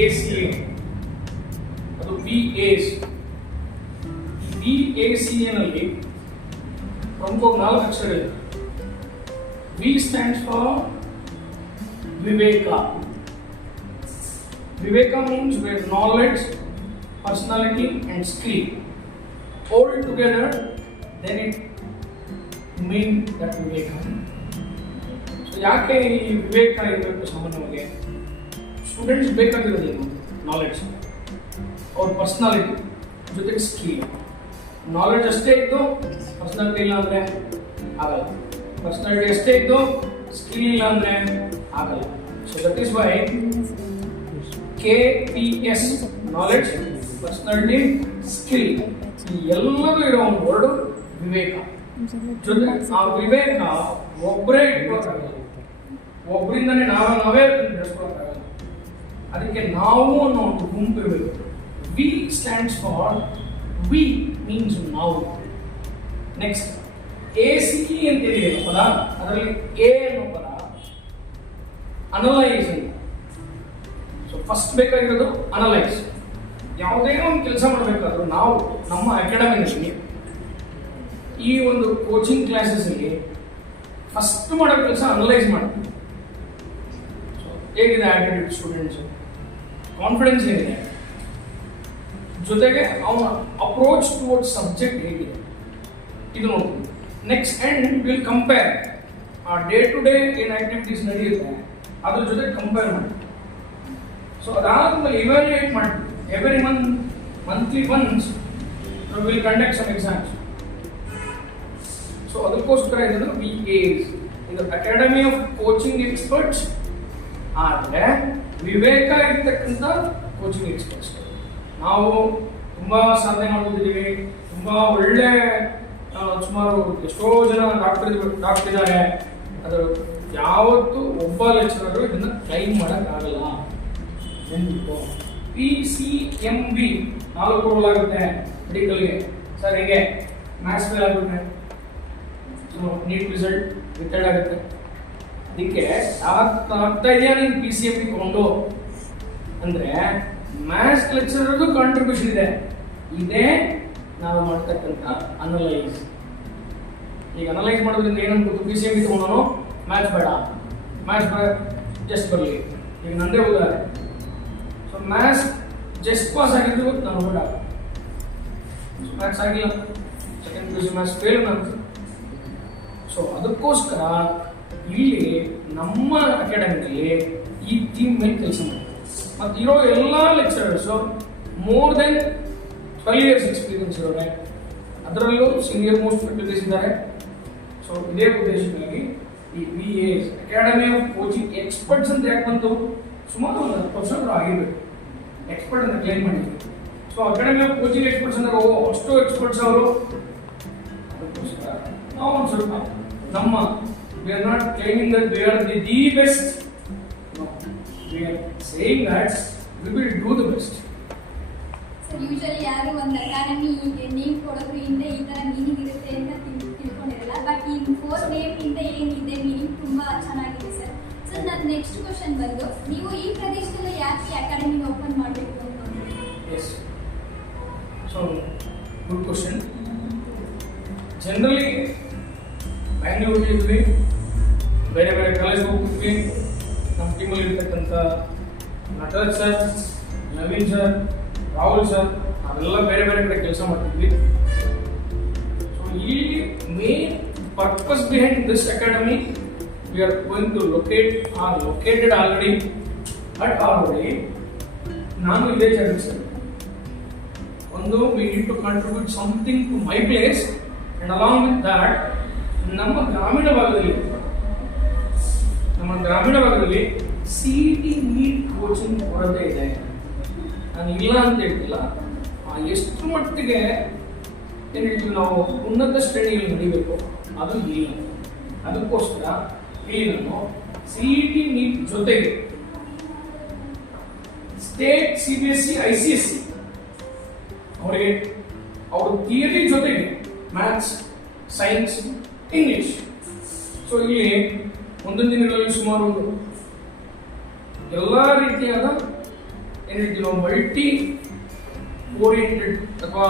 ACA, ಅದು VAs. VACA ನಲ್ಲಿ ಪ್ರಮುಖ 4 ಅಕ್ಷರಗಳಿವೆ. V stands for Viveka. Viveka means where knowledge, personality and skill all together, then it means that Viveka. So ಯಾಕೆ ಈ ವಿವೇಕ ಇರಬೇಕು ಸಾಮಾನ್ಯವಾಗಿ? Students ಬೇಕಾಗಿರೋದೇನು? Knowledge, ಅವ್ರ ಪರ್ಸನಾಲಿಟಿ ಜೊತೆಗೆ ಸ್ಕಿಲ್. ನಾಲೆಡ್ಜ್ ಅಷ್ಟೇ ಇದ್ದು ಪರ್ಸನಾಲಿಟಿ ಇಲ್ಲ ಅಂದರೆ ಆಗಲ್ಲ. ಪರ್ಸನಾಲಿಟಿ ಅಷ್ಟೇ ಇದ್ದು ಸ್ಕಿಲ್ ಇಲ್ಲ ಅಂದರೆ ಆಗಲ್ಲ. So that is why KPS, knowledge, personality, skill, ಈ ಎಲ್ಲದೂ ಇರೋ ಒಂದು ವರ್ಡು ವಿವೇಕ. ಜೊತೆ ಆ ವಿವೇಕ ಒಬ್ಬರೇ ಇಟ್ಕೊಳಕ್ಕಾಗಲ್ಲ, ಒಬ್ಬರಿಂದನೇ ನಾವೇ ಬೆಳೆಸ್ಕೊಳಕ್ಕಾಗಲ್ಲ. ಅದಕ್ಕೆ ನಾವು ಅನ್ನೋ ಒಂದು ಗುಂಪು ಇರಬೇಕು. V stands for V means ನಾವು. ನೆಕ್ಸ್ಟ್ ACE ಅಂತ ಇದೆ ಪದ, ಅದರಲ್ಲಿ ಎ ಅನ್ನೋ ಪದ ಅನಲೈಸ್ ಅಂತ. ಸೊ ಫಸ್ಟ್ ಬೇಕಾಗಿರೋದು ಅನಲೈಸ್. ಯಾವುದೇ ಒಂದು ಕೆಲಸ ಮಾಡಬೇಕಾದ್ರೂ ನಾವು ನಮ್ಮ ಅಕಾಡೆಮಿನಲ್ಲಿ ಈ ಒಂದು ಕೋಚಿಂಗ್ ಕ್ಲಾಸಸ್ಸಲ್ಲಿ ಫಸ್ಟ್ ಮಾಡೋ ಕೆಲಸ ಅನಲೈಸ್ ಮಾಡ್ತೀವಿ. ಸೊ ಹೇಗಿದೆ ಆಟಿಟ್ಯೂಡ್ ಸ್ಟೂಡೆಂಟ್ಸ್, ಕಾನ್ಫಿಡೆನ್ಸ್ ಏನಿದೆ, ಜೊತೆಗೆ ಅವನ ಅಪ್ರೋಚ್ ಟುವರ್ಡ್ಸ್ ಸಬ್ಜೆಕ್ಟ್ ಹೇಗಿದೆ, ಇದು ನೋಡ್ತೀವಿ. ನೆಕ್ಸ್ಟ್ ಅಂಡ್ ವಿಲ್ ಕಂಪೇರ್ ಆ ಡೇ ಟು ಡೇ ಏನು ಆಕ್ಟಿವಿಟೀಸ್ ನಡೆಯುತ್ತೆ ಅದ್ರ ಜೊತೆ ಕಂಪೇರ್ ಮಾಡಿ. ಸೊ ಅದಾದ್ಮೇಲೆ ಇವ್ಯಾಲ್ಯೂಯೇಟ್ ಮಾಡ್ತೀವಿ. Every monthly once will conduct some exams. So ಅದಕ್ಕೋಸ್ಕರ ಇದನ್ನು VAs, ಇದು ಅಕಾಡೆಮಿ ಆಫ್ ಕೋಚಿಂಗ್ ಎಕ್ಸ್ಪರ್ಟ್ಸ್. ಆದರೆ ವಿವೇಕ ಇರ್ತಕ್ಕಂಥ ಕೋಚಿಂಗ್ ಎಕ್ಸ್ಪರ್ಟ್ಸ್. ನಾವು ತುಂಬಾ ಸಾಧನೆ ಮಾಡ್ತಿದ್ದೀವಿ, ತುಂಬಾ ಒಳ್ಳೆ ಸುಮಾರು ಎಷ್ಟೋ ಜನ ಡಾಕ್ಟರ್ ಇದ್ದಾರೆ. ಅದು ಯಾವತ್ತೂ ಒಬ್ಬ ಲೆಕ್ಚರರು ಇದನ್ನ ಕ್ಲೈಮ್ ಮಾಡೋಕ್ಕಾಗಲ್ಲ. PCMB 4 ರೋಲ್ ಆಗುತ್ತೆ ಮೆಡಿಕಲ್ಗೆ. ಸರ್ ಹೇಗೆ ಮ್ಯಾಥ್ಸ್ ಫೇಲ್ ಆಗುತ್ತೆ, ಸೊ ನೀಟ್ ರಿಸಲ್ಟ್ ರಿಟೈರ್ಡ್ ಆಗುತ್ತೆ. ಅದಕ್ಕೆ ಆಗ್ತಾ ಇದೆಯಾ ನೀನು PCMB ತಗೊಂಡು ಅಂದರೆ ಮ್ಯಾಥ್ಸ್ ಲೆಕ್ಚರರ್ದು ಕಾಂಟ್ರಿಬ್ಯೂಷನ್ ಇದೆ. ಇದೇ ನಾವು ಮಾಡ್ತಕ್ಕಂಥ ಅನಲೈಸ್. ಈಗ ಅನಲೈಸ್ ಮಾಡೋದ್ರಿಂದ ಏನನ್ಬೋದು? PCMB ತಗೊಂಡು ಮ್ಯಾಥ್ಸ್ ಬೇಡ, ಮ್ಯಾಥ್ಸ್ ಜಸ್ಟ್ ಬರಲಿ. ಈಗ ನಂದೇ ಉದಾಹರಣೆ, ಸೊ ಮ್ಯಾಥ್ಸ್ ಜಸ್ಟ್ ಪಾಸ್ ಆಗಿದ್ದು ನಾನು ಬೇಡ, ಮ್ಯಾಥ್ಸ್ ಆಗಿಲ್ಲ, ಸೆಕೆಂಡ್ PUC ಮ್ಯಾಥ್ಸ್ ಫೇಲ್ ನಾನು. ಸೊ ಅದಕ್ಕೋಸ್ಕರ ಇಲ್ಲಿ ನಮ್ಮ ಅಕಾಡೆಮಿಯಲ್ಲಿ ಈ ಥೀಮ್ ಮೇಲೆ ಕೆಲಸ ಮಾಡಿ. ಮತ್ತು ಇರೋ ಎಲ್ಲ lecturers more than 12 years experience ಇರೋರೆ, ಅದರಲ್ಲೂ ಸೀನಿಯರ್ ಮೋಸ್ಟ್ ಫ್ಯಾಕಲ್ಟೀಸ್ ಇದ್ದಾರೆ. ಸೊ ಇದೇ ಉದ್ದೇಶಕ್ಕಾಗಿ ಈ VAs academy of coaching experts ಅಂತ ಯಾಕೆ ಬಂತು? ಸುಮಾರು 10 ವರ್ಷ ಆಗಿರ್ಬೇಕು ಎಕ್ಸ್ಪರ್ಟ್ ಅಂತ ಕ್ಲೈಮ್ ಮಾಡಿದ್ರು. So academy of coaching experts ಅಂದ್ರೆ ಅಷ್ಟು ಎಕ್ಸ್ಪರ್ಟ್ಸ್ ಅವರು. ಅದಕ್ಕೋಸ್ಕರ ನಾವು ಒಂದು ಸ್ವಲ್ಪ ನಮ್ಮ we are not claiming that we are the best. No, we are saying that we will do the best. So usually ಯಾರು ಒಂದು ಅಕಾಡೆಮಿ ನೇಮ್ ಕೊಡೋದ್ರಿಂದ ಈ ತರ ಮೀನಿಂಗ್ ಇರುತ್ತೆ ಅಂತ ತಿಳ್ಕೊಂಡಿರಲ್ಲ. ಬಟ್ ಈ 4 ನೇಮ್ ಇಂದ ಏನಿದೆ ಮೀನಿಂಗ್ ತುಂಬಾ ಚೆನ್ನಾಗಿದೆ ಸರ್. ಸರ್ ನನ್ನ ನೆಕ್ಸ್ಟ್ ಕ್ವಶನ್ ಬಂದು, ನೀವು ಈ ಪ್ರದೇಶದಲ್ಲಿ ಯಾಕೆ ಅಕಾಡೆಮಿ ಓಪನ್ ಮಾಡಬೇಕು ಅಂತ? Yes, so good question. Generally ಬ್ಯಾಂಗ್ಳೂರಿಗೆ ಇದ್ವಿ, ಬೇರೆ ಬೇರೆ ಕಾಲೇಜ್ ಹೋಗ್ತಿದ್ವಿ. ನಮ್ಮ ಟೀಮಲ್ಲಿ ಇರ್ತಕ್ಕಂಥ Nataraj sir, Naveen sir, Rahul sir, ನಾವೆಲ್ಲ ಬೇರೆ ಬೇರೆ ಕಡೆ ಕೆಲಸ ಮಾಡ್ತಿದ್ವಿ. ಸೊ ಈ main purpose behind this academy, we are going to located already at our way. ನಾನು ಇದೇ ಚಾಲೆಂಜ್ ಸರ್. ಒಂದು we need to contribute something to my place, and along with that ನಮ್ಮ ಗ್ರಾಮೀಣ ಭಾಗದಲ್ಲಿ CET ನೀಟ್ ಕೋಚಿಂಗ್ ಕೊರತೆ ಇದೆ. ನಾನು ಇಲ್ಲ ಅಂತ ಹೇಳ್ತಿಲ್ಲ, ಎಷ್ಟು ಮಟ್ಟಿಗೆ ಏನು ಹೇಳ್ತೀವಿ ನಾವು ಉನ್ನತ ಶ್ರೇಣಿಯಲ್ಲಿ ನಡಿಬೇಕು ಅದು ಇಲ್ಲ. ಅದಕ್ಕೋಸ್ಕರ ಇಲ್ಲಿ ನಾನು CET ನೀಟ್ ಜೊತೆಗೆ ಸ್ಟೇಟ್ CBSE ICSE ಅವರಿಗೆ ಅವ್ರ ಥಿಯರಿ ಜೊತೆಗೆ ಮ್ಯಾಥ್ಸ್, ಸೈನ್ಸ್, ಇಂಗ್ಲಿಷ್. ಸೊ ಇಲ್ಲಿ ಮುಂದಿನ ದಿನಗಳಲ್ಲಿ ಸುಮಾರು ಎಲ್ಲ ರೀತಿಯಾದ ಏನು ಹೇಳ್ತೀವಿ ನಾವು ಮಲ್ಟಿ ಓರಿಯೆಂಟೆಡ್ ಅಥವಾ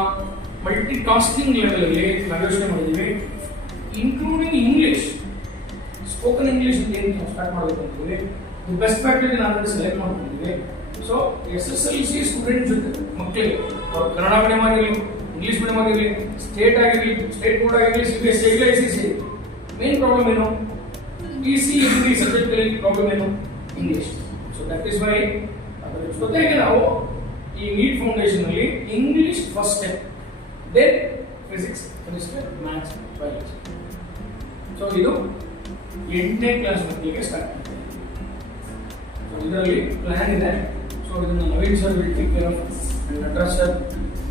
ಮಲ್ಟಿ ಟಾಸ್ಕಿಂಗ್ ಲೆವೆಲಲ್ಲಿ ನಾವು ಯೋಚನೆ ಮಾಡಿದ್ದೀವಿ, ಇನ್ಕ್ಲೂಡಿಂಗ್ ಇಂಗ್ಲೀಷ್. ಸ್ಪೋಕನ್ ಇಂಗ್ಲೀಷ್ ಏನು ನಾವು ಸ್ಟಾರ್ಟ್ ಮಾಡಬೇಕು ಅಂತೀವಿ, ಬೆಸ್ಟ್ ಫ್ಯಾಕ್ಟರಿ ನಾನು ಸೆಲೆಕ್ಟ್ ಮಾಡ್ಕೊಂಡಿದ್ದೀವಿ. ಸೊ SSLC ಸ್ಟೂಡೆಂಟ್ ಜೊತೆ ಮಕ್ಕಳಿಗೆ ಅವ್ರು ಕನ್ನಡ ಮೀಡಿಯಂ ಆಗಿರಲಿ, ಇಂಗ್ಲೀಷ್ ಮೀಡಿಯಂ ಆಗಿರಲಿ, ಸ್ಟೇಟ್ ಆಗಿರಲಿ, ಸ್ಟೇಟ್ ಬೋರ್ಡ್ ಆಗಿರಲಿ, CBSE ಆಗಿರಲಿ, ICSE, ಮೇನ್ ಪ್ರಾಬ್ಲಮ್ ಏನು? PC ಸಬ್ಜೆಕ್ಟ್ ಅಲ್ಲಿ ಪ್ರಾಬ್ಲಮ್ ಏನು? English. So that is why ಅದರ ಜೊತೆಗೆ ನಾವು ಈ ನೀಟ್ ಫೌಂಡೇಶನ್ ಅಲ್ಲಿ English first step, then physics, chemistry, maths, biology. So ಇದು 8ನೇ ಕ್ಲಾಸ್ ಮಕ್ಕಳಿಗೆ ಸ್ಟಾರ್ಟ್ ಮಾಡ್ತೀವಿ. ಸೊ ಇದರಲ್ಲಿ ಪ್ಲಾನ್ ಇದೆ. ಸೊ ಇದನ್ನು Naveen sir will take care of and Nataraj sir.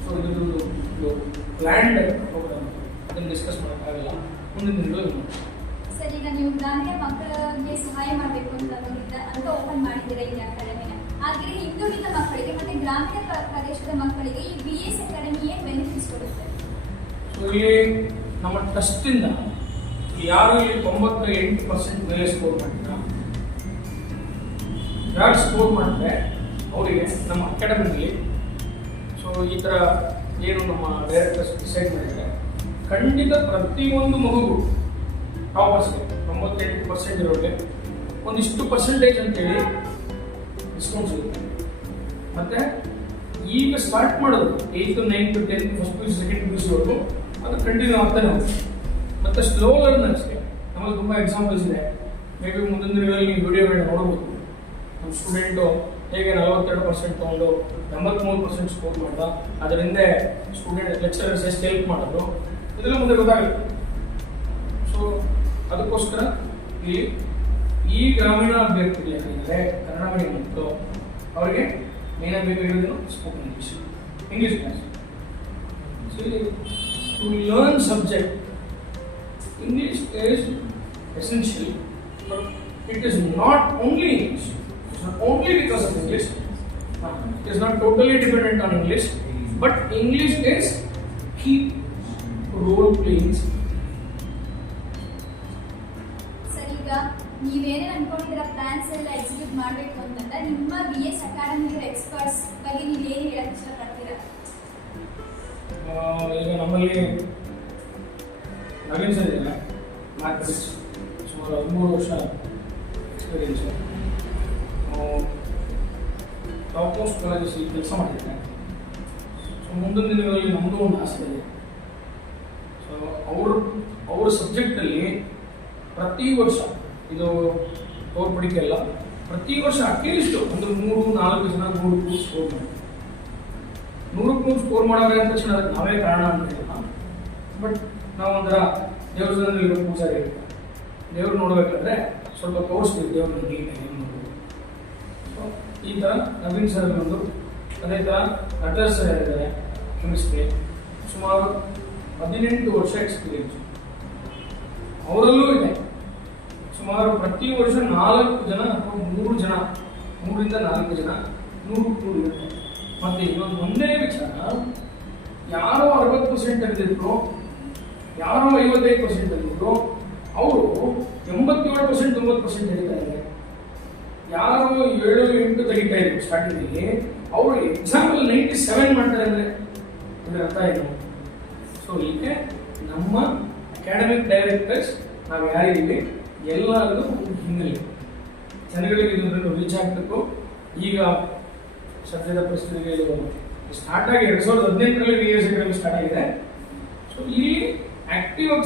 So ಇದು ಪ್ಲ್ಯಾಂಡ್ ಪ್ರೋಗ್ರಾಮ್, ಅದನ್ನು ಡಿಸ್ಕಸ್ ಮಾಡೋಕ್ಕಾಗಲ್ಲ, ಮುಂದಿನ ದಿನಗಳಲ್ಲಿ. ಸರ್, ಈಗ ನೀವು ಗ್ರಾಮೀಣ ಮಕ್ಕಳಿಗೆ ಸಹಾಯ ಮಾಡಬೇಕು ಅಂತ ಓಪನ್ ಮಾಡಿದ್ದೀರಾ ಈ ಅಕಾಡೆಮಿನ. ಹಾಗೆ ಹಿಂದುಳಿದ ಮಕ್ಕಳಿಗೆ ಮತ್ತೆ ಗ್ರಾಮೀಣ ಪ್ರದೇಶದ ಮಕ್ಕಳಿಗೆ ಈ BS ಅಕಾಡೆಮಿ ಏನು ಬೆನಿಫಿಟ್ಸ್ ಕೊಡುತ್ತೆ? ಸೊ ಇಲ್ಲಿ ನಮ್ಮ ಟ್ರಸ್ಟಿಂದ ಯಾರು ಇಲ್ಲಿ 98% ಮೇಲೆ ಸ್ಕೋರ್ ಮಾಡಿದ್ರ, ಯಾರು ಸ್ಕೋರ್ ಮಾಡಿದ್ರೆ ಅವರಿಗೆ ನಮ್ಮ ಅಕಾಡೆಮಿಲಿ, ಸೊ ಈ ಥರ ಏನು ನಮ್ಮ ಡೈರೆಕ್ಟರ್ಸ್ ಡಿಸೈಡ್ ಮಾಡಿದರೆ ಖಂಡಿತ ಪ್ರತಿಯೊಂದು ಮಗುಗೂ ಟಾಪರ್ಸ್ಗೆ 98% ಇರೋರಿಗೆ ಒಂದಿಷ್ಟು ಪರ್ಸೆಂಟೇಜ್ ಅಂತೇಳಿ ಡಿಸ್ಕೌಂಟ್ ಸಿಗುತ್ತೆ. ಮತ್ತು ಈಗ ಸ್ಟಾರ್ಟ್ ಮಾಡೋದು 8th, 9th, 10th, first PUC, second PUC ಅದು ಕಂಟಿನ್ಯೂ ಆಗ್ತಾನೆ ಹೋಗುತ್ತೆ. ಮತ್ತು ಸ್ಲೋ ಲರ್ನರ್ಸ್ಗೆ ನಮಗೆ ತುಂಬ ಎಕ್ಸಾಂಪಲ್ಸ್ ಇದೆ. ಮೇ ಬಿ ಮುಂದಿನ ದಿನಗಳಲ್ಲಿ ನೀವು ವಿಡಿಯೋಗಳನ್ನ ನೋಡ್ಬೋದು. ನಮ್ಮ ಸ್ಟೂಡೆಂಟು ಹೇಗೆ 42% ತೊಗೊಂಡು 83% ಸ್ಕೋರ್ ಮಾಡ್ದ, ಅದರಿಂದ ಸ್ಟೂಡೆಂಟ್ ಲೆಕ್ಚರರ್ಸ್ ಎಷ್ಟು ಹೆಲ್ಪ್ ಮಾಡೋದು, ಇದೆಲ್ಲ ಮುಂದೆ ಗೊತ್ತಾಗುತ್ತೆ. ಸೊ ಅದಕ್ಕೋಸ್ಕರ ಈ ಗ್ರಾಮೀಣ ಅಭ್ಯರ್ಥಿಗಳು ಏನಿದ್ದಾರೆ ಕನ್ನಡ ಮೀಡಿಯಂ ಮತ್ತು ಅವರಿಗೆ ಮೇನಾಗಿ ಬೇಕಾಗಿರೋದು spoken English class. So to learn subject English is essential, but it is not only English. It's not only because of English. It is not totally dependent on English, but English is key role playing. Sir, ಈಗ ನೀವೇನೇ ಅನ್ಕೊಂಡಿದ್ದೀರಾ plants ಎಲ್ಲ execute ಮಾಡಬೇಕು ಅಂತಂದ್ರೆ ನಿಮ್ಮ BS academy experts ಬಗ್ಗೆ ನೀವೇನು ಹೇಳಕ್ ಇಷ್ಟಪಡ್ತೀರಾ? ಈಗ ನಮ್ಮಲ್ಲಿ ನವೀನ್ ಸರ್ ಇದ್ದಾರೆ, ಮ್ಯಾಥಮೆಟಿಕ್ಸ್ ಸುಮಾರು 13 ವರ್ಷ ಎಕ್ಸ್ಪೀರಿಯನ್ಸು. ಟಾಪ್ ಮೋಸ್ಟ್ ಕಾಲೇಜಸ್ ಕೆಲಸ ಮಾಡಿದ್ದಾರೆ. ಸೊ ಮುಂದಿನ ದಿನಗಳಲ್ಲಿ ನಮ್ಮದು ಒಂದು ಆಸೆ ಇದೆ. ಸೊ ಅವ್ರ ಸಬ್ಜೆಕ್ಟಲ್ಲಿ ಪ್ರತಿ ವರ್ಷ, ಇದು ಅವ್ರ ಪಡಿಕೆಲ್ಲ, ಪ್ರತಿ ವರ್ಷ ಅಟ್ಲೀಸ್ಟ್ ಒಂದು 3-4 ಜನ 100 ಸ್ಕೋರ್ ಮಾಡಿ 100 ಸ್ಕೋರ್ ಮಾಡೋರೆ ಅಂತ ತಕ್ಷಣ ಅದಕ್ಕೆ ನಾವೇ ಕಾರಣ ಅಂತ ಹೇಳಿಲ್ಲ. ಬಟ್ ನಾವು ಒಂಥರ ದೇವಸ್ಥಾನದಲ್ಲಿ ಇರೋ ಪೂಜಾರಿ ಇರುತ್ತೆ, ದೇವ್ರು ನೋಡ್ಬೇಕಾದ್ರೆ ಸ್ವಲ್ಪ ತೋರಿಸ್ತೀವಿ ದೇವ್ರನ್ನ ನೀಟಾಗಿ ಏನು ನೋಡ್ಬೋದು. ಸೊ ಈ ಥರ ನವೀನ್ ಸರ್ ಒಂದು, ಅದೇ ಥರ ನಟರಾಜ್ ಸರ್ ಇದ್ದಾರೆ, ಕೆಮಿಸ್ಟ್ರಿ, ಸುಮಾರು 18 ವರ್ಷ ಎಕ್ಸ್ಪೀರಿಯನ್ಸು ಅವರಲ್ಲೂ ಇದೆ. ಸುಮಾರು ಪ್ರತಿ ವರ್ಷ 4 ಜನ ಅಥವಾ 3 ಜನ, 3ರಿಂದ 4 ಜನ 100 ಇರುತ್ತೆ. ಮತ್ತು ಇನ್ನೊಂದು ಒಂದೇ ವಿಚಾರ, ಯಾರೋ 60% ತೆಗೆದಿದ್ರು, ಯಾರೋ 55% ತೆಗೆದಿದ್ರು, ಅವರು 87%, 90% ತೆಗಿತಾ ಇದ್ದಾರೆ. ಯಾರೋ 7-8 ತೆಗಿತಾ ಇದ್ರು ಸ್ಟಾರ್ಟಿಂಗಲ್ಲಿ, ಅವರು ಎಕ್ಸಾಂಪಲ್ 97 ಮಾಡ್ತಾರೆ ಅಂದರೆ ಇದರ ಅರ್ಥ ಏನು? ಸೊ ಹೀಗೆ ನಮ್ಮ ಅಕಾಡೆಮಿಕ್ ಡೈರೆಕ್ಟರ್ಸ್ ನಾವು ಯಾರಿದ್ದೀವಿ ಎಲ್ಲರಿಗೂ ಹಿನ್ನೆಲೆ ಜನಗಳಿಗೆ ಇದನ್ನು ರೀಚ್ ಆಗಬೇಕು. ಈಗ ಸದ್ಯದ ಪರಿಸ್ಥಿತಿಗೆ ಇದು ಸ್ಟಾರ್ಟ್ ಆಗಿ 2018ರಲ್ಲಿ BS ಅಕಾಡೆಮಿ ಸ್ಟಾರ್ಟ್ ಆಗಿದೆ. ಸೊ ಇಲ್ಲಿ ಆಕ್ಟಿವ್